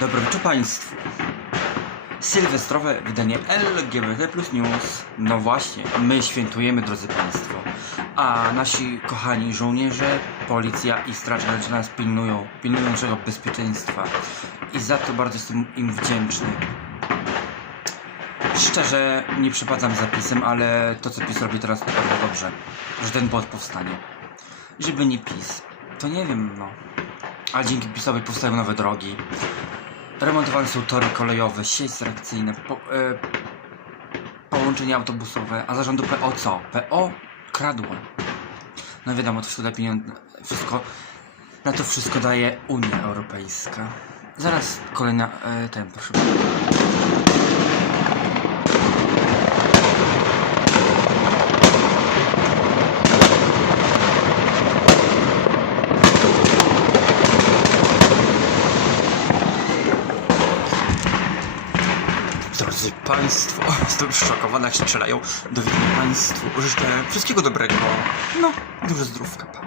Dobry wieczór Państwu. Sylwestrowe wydanie LGBT plus News. No właśnie, my świętujemy, drodzy Państwo. A nasi kochani żołnierze, policja i straż graniczna nas pilnują, pilnują naszego bezpieczeństwa. I za to bardzo jestem im wdzięczny. Szczerze, nie przepadam za PiSem, ale to co PiS robi teraz to bardzo dobrze. Że ten bot powstanie. Żeby nie PiS, to nie wiem, no. A dzięki PiSowi powstają nowe drogi. Remontowane są tory kolejowe, sieć reakcyjne, po, e, połączenia autobusowe, a zarządu PO co? PO kradło. No wiadomo, to wszystko pieniądze, wszystko, na to wszystko daje Unia Europejska. Zaraz kolejna, e, ten, proszę. Drodzy Państwo, jestem zszokowany, jak strzelają. Do widzenia Państwu. Życzę wszystkiego dobrego. No, dużo zdrówka.